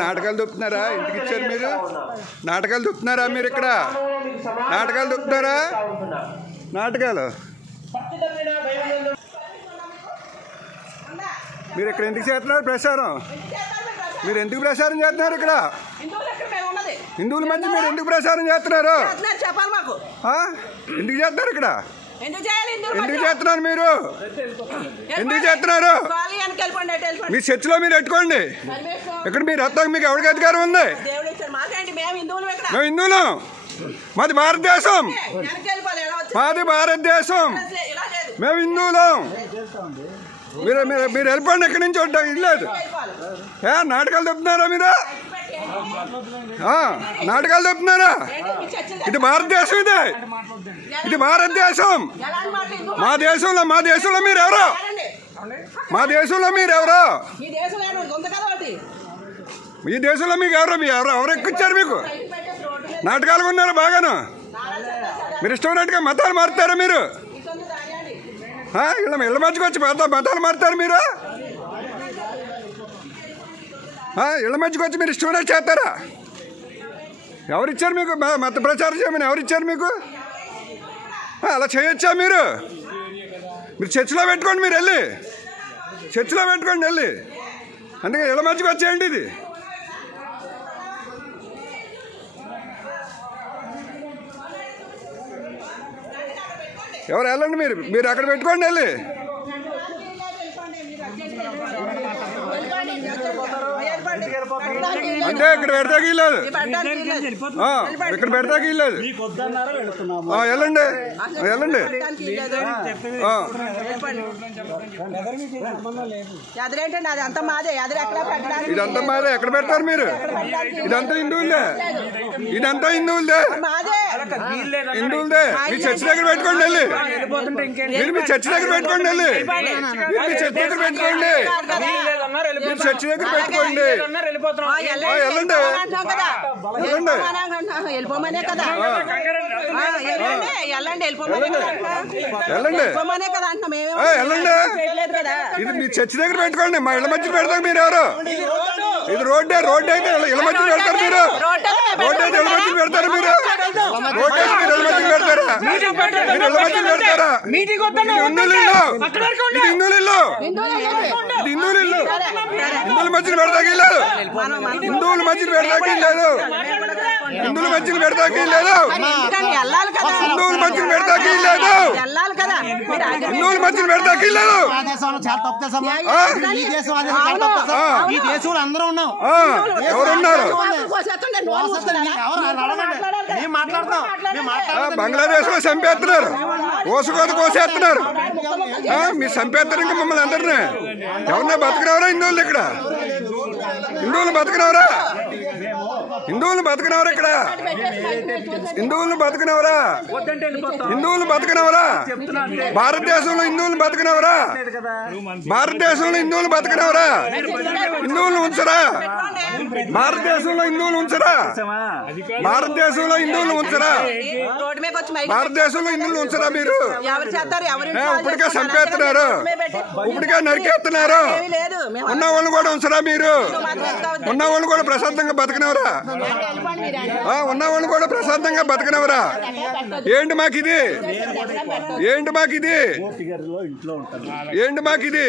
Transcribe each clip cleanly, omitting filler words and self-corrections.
నాటకాలు దొప్పుతున్నారా? ఇంటికి ఇచ్చారు మీరు? నాటకాలు దొప్పుతున్నారా మీరు? ఇక్కడ నాటకాలు దొప్పుతున్నారా? నాటకాలు మీరు ఇక్కడ ఎందుకు చేస్తున్నారు ప్రచారం? మీరు ఎందుకు ప్రచారం చేస్తున్నారు? ఇక్కడ హిందువుల మధ్య మీరు ఎందుకు ప్రచారం చేస్తున్నారు? ఎందుకు చేస్తున్నారు? ఇక్కడ ఎందుకు చేస్తున్నారు? మీరు ఎందుకు చేస్తున్నారు? మీ చర్చిలో మీరు పెట్టుకోండి. ఇక్కడ మీరు వస్తాక మీకు ఎవరికి అధికారం ఉంది? మేము హిందువులం. మాది భారతదేశం. మాది భారతదేశం. మేము హిందువులం. మీరు మీరు మీరు వెళ్ళిపోండి. ఎక్కడి నుంచి ఉంటాం ఇల్లేదు. నాటకాలు చెప్తున్నారా మీరు? నాటకాలు చెప్తున్నారా? ఇది భారతదేశం. ఇది భారతదేశం. మా దేశంలో మీరు ఎవరో? మా దేశంలో మీరు ఎవరో? మీ దేశంలో మీకు ఎవరు ఎక్కిచ్చారు? మీకు నాటకాలుగా ఉన్నారు బాగాను. మీరు ఇష్టం ఉన్నట్టుగా మతాలు మారుతారా? మీరు ఇళ్ళ మధ్యకి వచ్చి మతాలు మారుతారు మీరు? ఇళ్ళ మధ్యకి వచ్చి మీరు ఇష్టం ఉన్నట్టు చేస్తారా? ఎవరిచ్చారు మీకు మత ప్రచారం చేయమని? ఎవరిచ్చారు మీకు? అలా చేయొచ్చా? మీరు చర్చిలో పెట్టుకోండి. మీరు వెళ్ళి చర్చిలో పెట్టుకోండి వెళ్ళి. అందుకే ఇళ్ళ మధ్యకి వచ్చేయండి. ఇది ఎవరు వెళ్ళండి. మీరు అక్కడ పెట్టుకోండి వెళ్ళి. అంటే ఇక్కడ పెడతాకి లేదు. ఇక్కడ పెడతాకి లేదు. వెళ్ళండి వెళ్ళండి. ఇదంతా మాదే. ఎక్కడ పెడతారు మీరు? ఇదంతా హిందువులదే. ఇదంతా హిందువులదే. హిందువులదే. మీ చర్చి దగ్గర పెట్టుకోండి వెళ్ళి. మీరు మీ చర్చి దగ్గర పెట్టుకోండి వెళ్ళి. మీరు మీ చర్చి దగ్గర పెట్టుకోండి. మీరు చర్చి దగ్గర పెట్టుకోండి. వెళ్ళండి ఇది మీ చర్చి దగ్గర పెట్టుకోండి. మా ఇళ్ళ మధ్య పెడతారు మీరు ఎవరు? ఇది రోడ్డు అయితే ఇళ్ళ మధ్య పెడతారు మీరు. రోడ్డు అయితే ఇళ్ళ మధ్య పెడతారు మీరు. రోడ్డు అయితే మీరు ఇళ్ళ మధ్య పెడతారా? మీరు ఇళ్ళ మధ్య పెడతారా? ఇది హిందువుల ఇల్లు. ఇది హిందువుల ఇల్లు. హిందువుల మధ్యన పెడతాకి లేదు. హిందువుల మధ్యన పెడతాకి లేదు. హిందువుల మధ్యన పెడతాకి లేదు. హిందువుల మధ్యన పెడతాకి లేదు. హిందువుల మధ్యన పెడతాకి లేదు. ఈ దేశంలో అందరూ ఉన్నాం. ఎవరున్నారు? బంగ్లాదేశ్ లో చంపేస్తున్నారు. కోసుకోత కోసేస్తున్నారు. మీరు చంపేస్తారు ఇంకా మమ్మల్ని అందరినీ. ఎవరన్నా బతకనవరా హిందువులు? ఇక్కడ హిందువులు బతకనవరా? హిందువులు బతకనవరా? ఇక్కడ హిందువులు బతకనవరా? హిందువులు బతకనవరా? భారతదేశంలో హిందువులు బతకనవరా? భారతదేశంలో హిందువులు బతకనవరా? హిందువులు ఉంచరా? భారతదేశంలో హిందువులు ఉంచరా? భారతదేశంలో హిందువులు ఉంచరా? భారతదేశంలో హిందువులు ఉంచరా? మీరు ఇప్పటికే చంపేస్తున్నారు. ఇప్పటికే నరికేస్తున్నారు. ఉన్న వాళ్ళు కూడా ఉంచరా? మీరు ఉన్న వాళ్ళు కూడా ప్రశాంతంగా బతకనవరా? ఉన్న వాళ్ళు కూడా ప్రశాంతంగా బతకనవరా? ఏంటి మాకిది? ఏంటి మాకిది? ఏంటి మాకిది?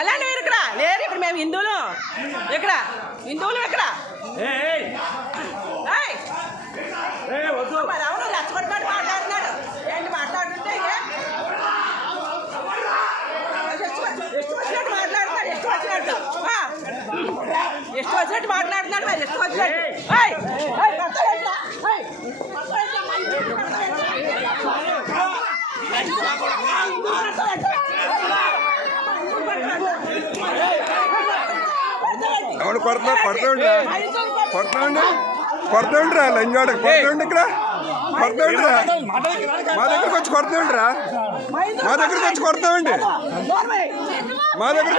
ఎలాంటి మీరు ఇక్కడ లేరు. ఇప్పుడు మేము హిందువులు. ఇక్కడ హిందువులు ఇక్కడ అవును రెచ్చగొట్టినట్టు మాట్లాడుతున్నాడు. ఏంటి మాట్లాడుతుంటే ಎಷ್ಟು వచ్చినట్టు మాట్లాడుతున్నాడు. ಎಷ್ಟು వచ్చినట్టు మాట్లాడుతున్నాడు. మరి ಎಷ್ಟು వచ్చినట్టు ఎవరు కొడతాండి కొడతాండిరా లంజాడకు కొడతాండి. ఇక్కడ కొడతాండిరా. మా దగ్గరకు వచ్చి కొడతాండిరా. మా దగ్గరకు వచ్చి కొడతామండి. మా దగ్గర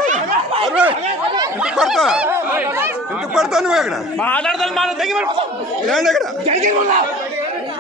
ఎందుకు కొడతా? ఎందుకు కొడతావు నువ్వు? ఇక్కడ ఏంటి ఇక్కడ